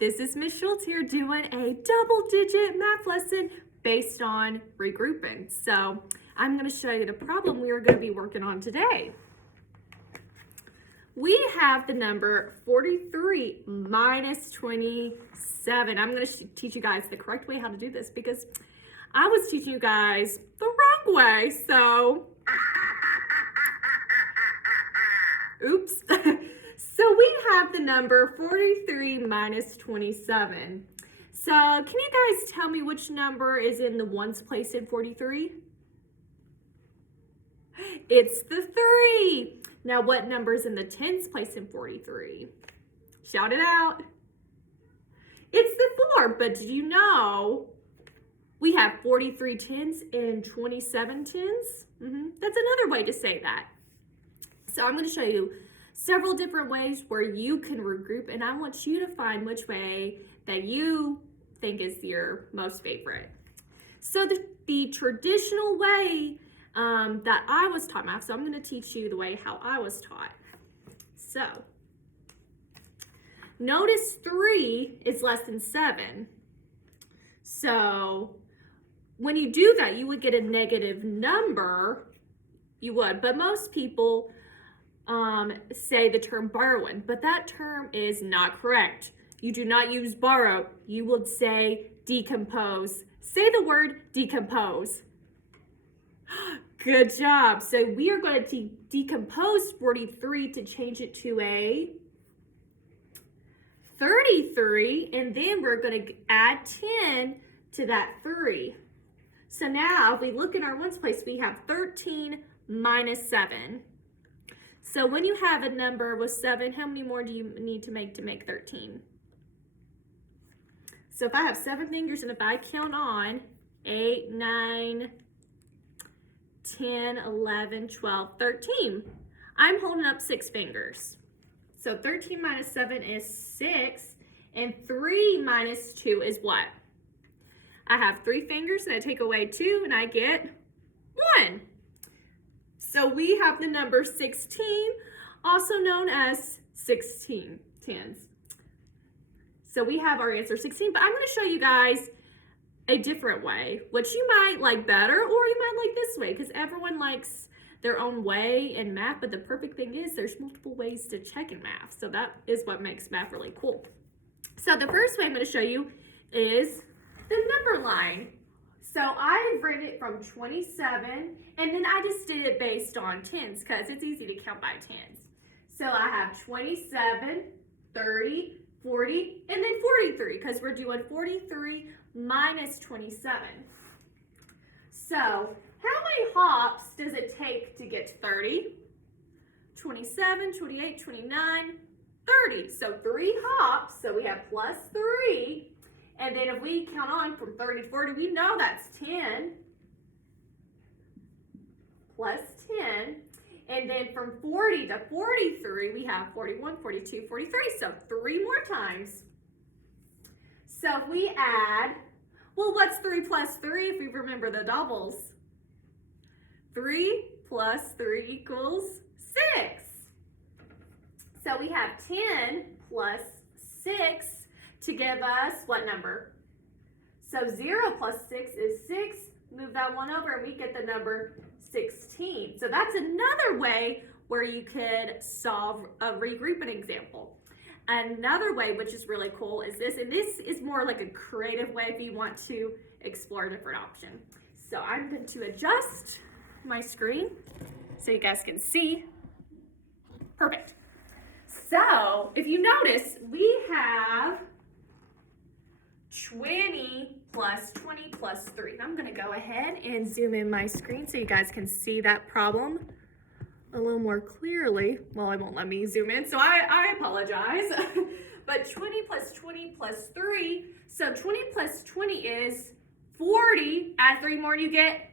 This is Miss Schultz here doing a double-digit math lesson based on regrouping. So I'm going to show you the problem we are going to be working on today. We have the number 43 minus 27. I'm going to teach you guys the correct way how to do this because I was teaching you guys the wrong way. So, oops. So we have the number 43 minus 27. So can you guys tell me which number is in the ones place in 43? It's the 3. Now what number is in the tens place in 43? Shout it out. It's the 4, but did you know we have 43 tens and 27 tens? That's another way to say that. So I'm going to show you several different ways where you can regroup, and I want you to find which way that you think is your most favorite. So the traditional way that I was taught math, so I'm going to teach you the way how I was taught. So notice 3 is less than 7. So when you do that, you would get a negative number. You would, but most people say the term borrowing, but that term is not correct. You do not use borrow. You would say decompose. Say the word decompose. Good job. So we are going to decompose 43 to change it to a 33, and then we're going to add 10 to that 3. So now if we look in our ones place, we have 13 minus 7. So when you have a number with 7, how many more do you need to make 13? So if I have 7 fingers and if I count on 8, 9, 10, 11, 12, 13, I'm holding up 6 fingers. So 13 minus 7 is 6, and 3 minus 2 is what? I have 3 fingers and I take away 2 and I get 1. So we have the number 16, also known as 16 tens. So we have our answer 16, but I'm going to show you guys a different way, which you might like better or you might like this way because everyone likes their own way in math, but the perfect thing is there's multiple ways to check in math. So that is what makes math really cool. So the first way I'm going to show you is the number line. So I have written it from 27, and then I just did it based on tens because it's easy to count by tens. So I have 27, 30, 40, and then 43 because we're doing 43 minus 27. So how many hops does it take to get to 30? 27, 28, 29, 30. So 3 hops, so we have plus 3. And then if we count on from 30 to 40, we know that's 10 plus 10. And then from 40 to 43, we have 41, 42, 43. So 3 more times. So if we add, well, what's 3 plus 3 if we remember the doubles? 3 plus 3 equals 6. So we have 10 plus 6 to give us what number? So 0 plus 6 is 6. Move that 1 over and we get the number 16. So that's another way where you could solve a regrouping example. Another way, which is really cool, is this, and this is more like a creative way if you want to explore a different option. So I'm going to adjust my screen so you guys can see. Perfect. So if you notice, we have 20 plus 20 plus 3. I'm going to go ahead and zoom in my screen so you guys can see that problem a little more clearly. Well, it won't let me zoom in, so I apologize. But 20 plus 20 plus 3, so 20 plus 20 is 40. Add 3 more and you get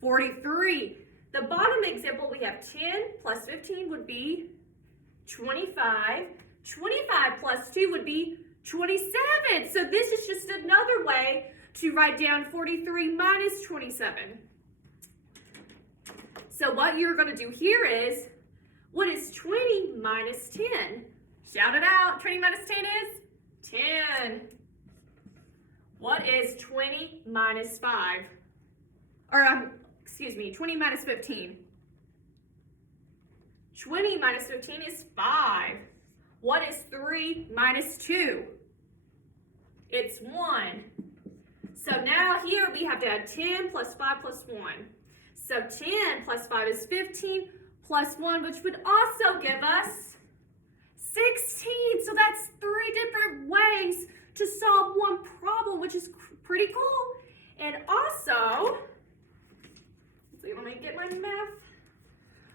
43. The bottom example, we have 10 plus 15 would be 25. 25 plus 2 would be 27. So this is just another way to write down 43 minus 27. So what you're going to do here is, what is 20 minus 10? Shout it out. 20 minus 10 is 10. What is 20 minus 5? Or, excuse me, 20 minus 15. 20 minus 15 is 5. What is 3 minus 2? It's 1. So now here we have to add 10 plus 5 plus 1. So 10 plus 5 is 15 plus 1, which would also give us 16. So that's 3 different ways to solve one problem, which is pretty cool. And also, let's see, let me get my math.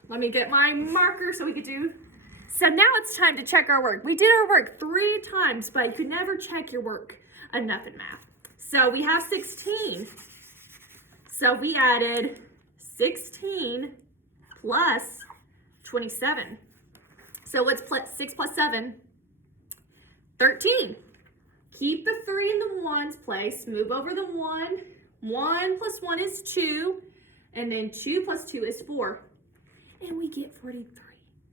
Let me get my marker so we could do. So now it's time to check our work. We did our work 3 times, but you could never check your work enough in math. So we have 16. So we added 16 plus 27. So what's 6 plus 7? 13. Keep the 3 in the 1's place. Move over the 1. 1 plus 1 is 2. And then 2 plus 2 is 4. And we get 43.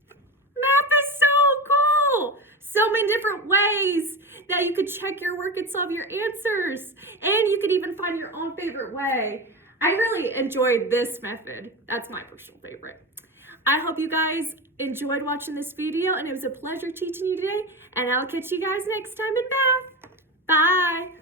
Math is so cool. So many different ways that you could check your work and solve your answers. And you could even find your own favorite way. I really enjoyed this method. That's my personal favorite. I hope you guys enjoyed watching this video, and it was a pleasure teaching you today. And I'll catch you guys next time in math. Bye.